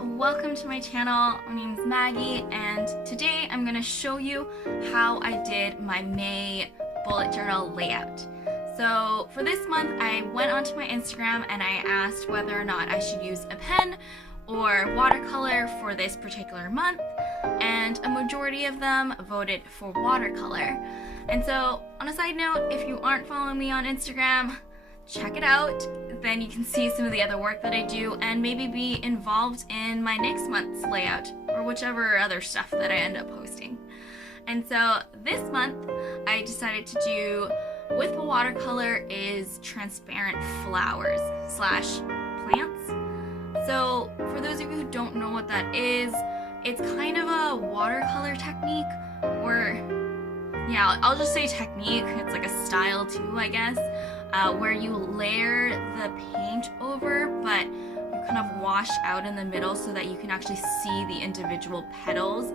everyone, welcome to my channel. My name is Maggie and today I'm going to show you how I did my May bullet journal layout. So for this month I went onto my Instagram and I asked whether or not I should use a pen or watercolor for this particular month, and a majority of them voted for watercolor. And so on a side note, if you aren't following me on Instagram, check it out. Then you can see some of the other work that I do and maybe be involved in my next month's layout or whichever other stuff that I end up posting. And so this month I decided to do with the watercolor is transparent flowers slash plants. So for those of you who don't know what that is, it's kind of a watercolor technique, or yeah, I'll just say technique. It's like a style too, I guess, where you layer the paint over, but you kind of wash out in the middle so that you can actually see the individual petals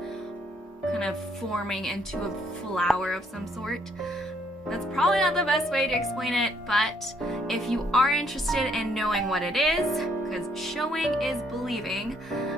kind of forming into a flower of some sort. That's probably not the best way to explain it, but if you are interested in knowing what it is, because showing is believing,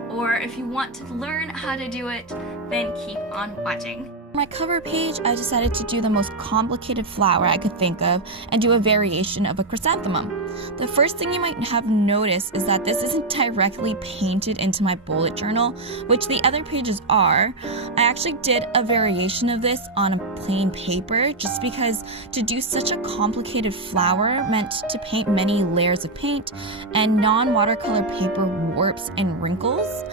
or if you want to learn how to do it, then keep on watching. For my cover page, I decided to do the most complicated flower I could think of and do a variation of a chrysanthemum. The first thing you might have noticed is that this isn't directly painted into my bullet journal, which the other pages are. I actually did a variation of this on a plain paper just because to do such a complicated flower meant to paint many layers of paint, and non-watercolor paper warps and wrinkles.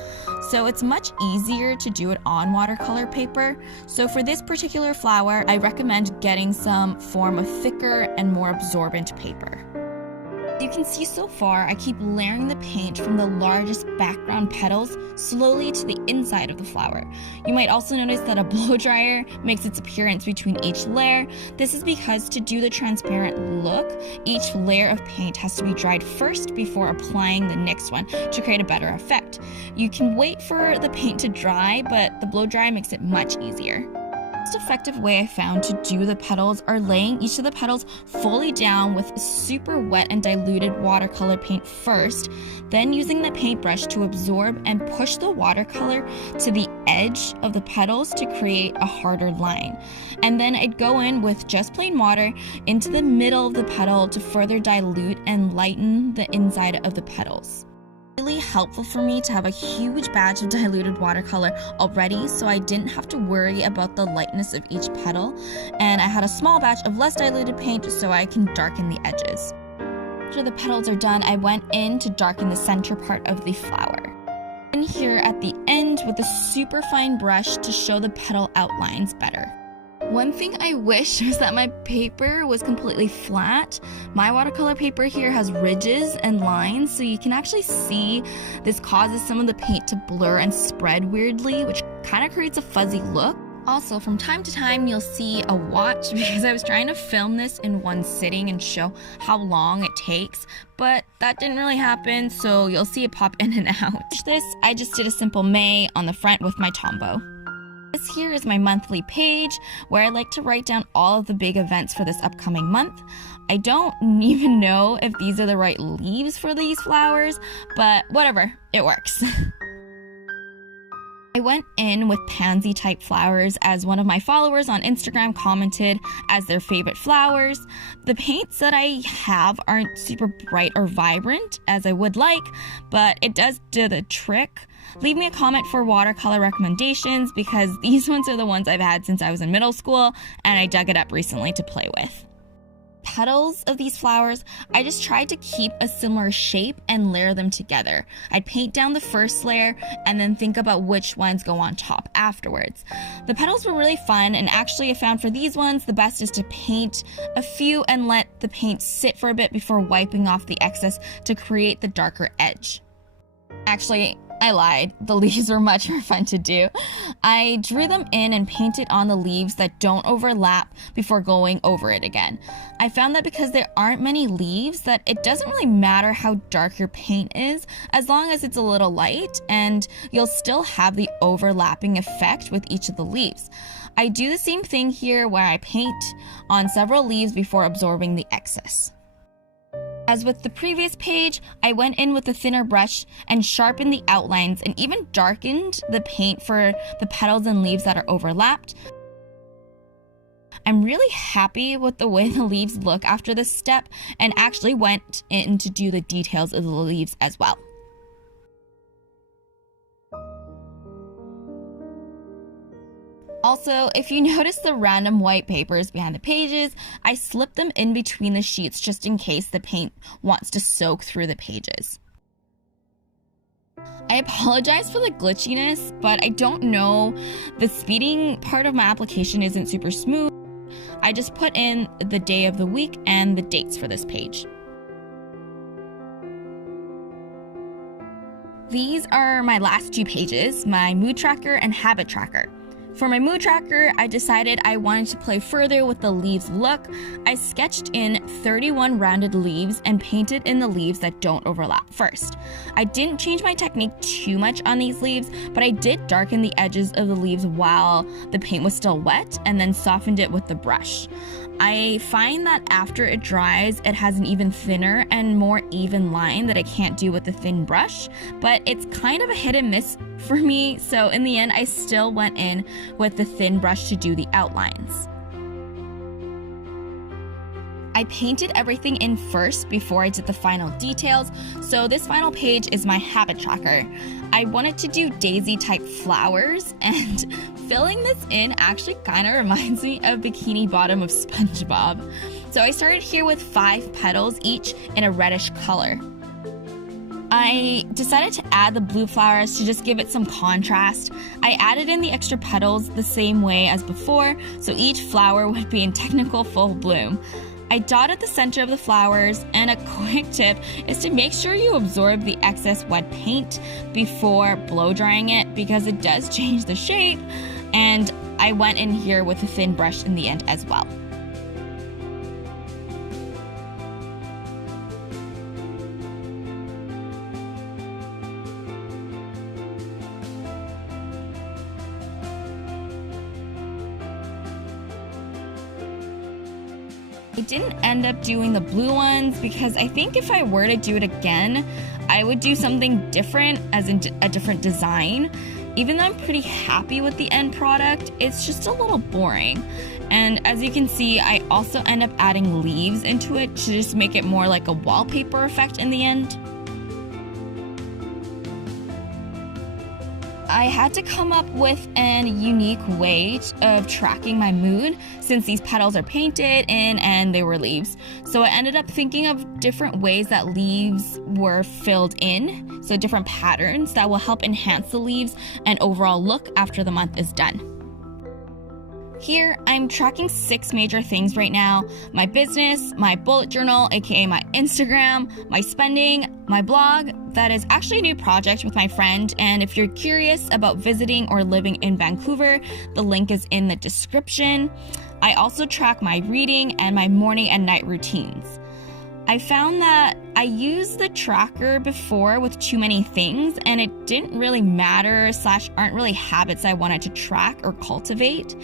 So it's much easier to do it on watercolor paper. So for this particular flower, I recommend getting some form of thicker and more absorbent paper. As you can see so far, I keep layering the paint from the largest background petals slowly to the inside of the flower. You might also notice that a blow dryer makes its appearance between each layer. This is because to do the transparent look, each layer of paint has to be dried first before applying the next one to create a better effect. You can wait for the paint to dry, but the blow dryer makes it much easier. The most effective way I found to do the petals are laying each of the petals fully down with super wet and diluted watercolor paint first, then using the paintbrush to absorb and push the watercolor to the edge of the petals to create a harder line. And then I'd go in with just plain water into the middle of the petal to further dilute and lighten the inside of the petals. Really helpful for me to have a huge batch of diluted watercolor already, so I didn't have to worry about the lightness of each petal, and I had a small batch of less diluted paint so I can darken the edges. After the petals are done, I went in to darken the center part of the flower. In here at the end with a super fine brush to show the petal outlines better. One thing I wish was that my paper was completely flat. My watercolor paper here has ridges and lines, so you can actually see this causes some of the paint to blur and spread weirdly, which kind of creates a fuzzy look. Also, from time to time, you'll see a watch because I was trying to film this in one sitting and show how long it takes, but that didn't really happen, so you'll see it pop in and out. This, I just did a simple May on the front with my Tombow. This here is my monthly page where I like to write down all of the big events for this upcoming month. I don't even know if these are the right leaves for these flowers, but whatever, it works. I went in with pansy type flowers as one of my followers on Instagram commented as their favorite flowers. The paints that I have aren't super bright or vibrant as I would like, but it does do the trick. Leave me a comment for watercolor recommendations because these ones are the ones I've had since I was in middle school and I dug it up recently to play with. Petals of these flowers, I just tried to keep a similar shape and layer them together. I'd paint down the first layer and then think about which ones go on top afterwards. The petals were really fun, and actually I found for these ones the best is to paint a few and let the paint sit for a bit before wiping off the excess to create the darker edge. Actually, I lied. The leaves were much more fun to do. I drew them in and painted on the leaves that don't overlap before going over it again. I found that because there aren't many leaves that it doesn't really matter how dark your paint is as long as it's a little light, and you'll still have the overlapping effect with each of the leaves. I do the same thing here where I paint on several leaves before absorbing the excess. As with the previous page, I went in with a thinner brush and sharpened the outlines and even darkened the paint for the petals and leaves that are overlapped. I'm really happy with the way the leaves look after this step and actually went in to do the details of the leaves as well. Also, if you notice the random white papers behind the pages, I slipped them in between the sheets just in case the paint wants to soak through the pages. I apologize for the glitchiness, but I don't know, the speeding part of my application isn't super smooth. I just put in the day of the week and the dates for this page. These are my last two pages, my mood tracker and habit tracker. For my mood tracker, I decided I wanted to play further with the leaves look. I sketched in 31 rounded leaves and painted in the leaves that don't overlap first. I didn't change my technique too much on these leaves, but I did darken the edges of the leaves while the paint was still wet and then softened it with the brush. I find that after it dries, it has an even thinner and more even line that I can't do with the thin brush, but it's kind of a hit and miss for me, so in the end, I still went in with the thin brush to do the outlines. I painted everything in first before I did the final details, so this final page is my habit tracker. I wanted to do daisy type flowers, and filling this in actually kind of reminds me of Bikini Bottom of SpongeBob. So I started here with 5 petals, each in a reddish color. I decided to add the blue flowers to just give it some contrast. I added in the extra petals the same way as before, so each flower would be in technical full bloom. I dotted the center of the flowers, and a quick tip is to make sure you absorb the excess wet paint before blow drying it because it does change the shape, and I went in here with a thin brush in the end as well. I didn't end up doing the blue ones because I think if I were to do it again, I would do something different, as in a different design. Even though I'm pretty happy with the end product, it's just a little boring. And as you can see, I also end up adding leaves into it to just make it more like a wallpaper effect in the end. I had to come up with an unique way of tracking my mood since these petals are painted in and they were leaves. So I ended up thinking of different ways that leaves were filled in, so different patterns that will help enhance the leaves and overall look after the month is done. Here, I'm tracking 6 major things right now: my business, my bullet journal, aka my Instagram, my spending, my blog, that is actually a new project with my friend, and if you're curious about visiting or living in Vancouver, the link is in the description. I also track my reading and my morning and night routines. I found that I used the tracker before with too many things, and it didn't really matter / aren't really habits I wanted to track or cultivate.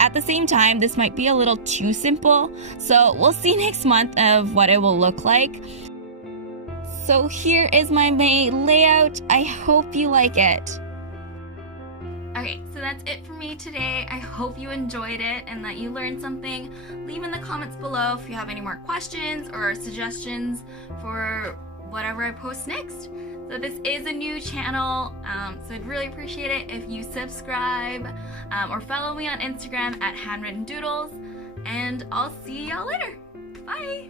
At the same time, this might be a little too simple, so we'll see next month of what it will look like. So here is my May layout. I hope you like it. Okay, so that's it for me today. I hope you enjoyed it and that you learned something. Leave in the comments below if you have any more questions or suggestions for whatever I post next. So this is a new channel, so I'd really appreciate it if you subscribe or follow me on Instagram at handwrittendoodles, and I'll see y'all later. Bye!